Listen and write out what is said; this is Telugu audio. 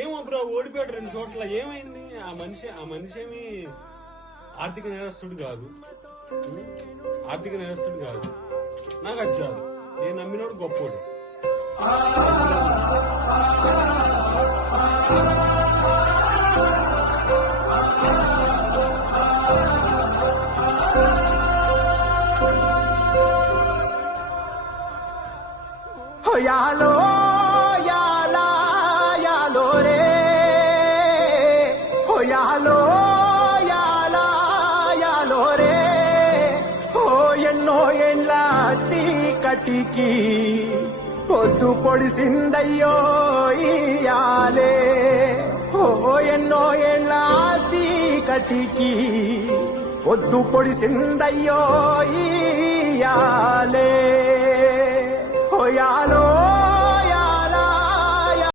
ఏమో ఓడిపోయాడు 2 చోట్ల, ఏమైంది? ఆ మనిషి ఏమి ఆర్థిక నేరస్తుడు కాదు, ఆర్థిక నేరస్తుడు కాదు. నాకు అది చాలు, నేను నమ్మినోడు గొప్పోడు. యాలో యాలా యాలో రే, హో యాలో యాలా యాలో రే, హో ఎన్నో ఎండ్ల సీకటికి పొద్దు పొడిసిందయ్యో ఇయాలే, హో ఎన్నో ఎండ్ల సీకటికి పొద్దు పొడిసిందయ్యో ఇయాలే, యాలో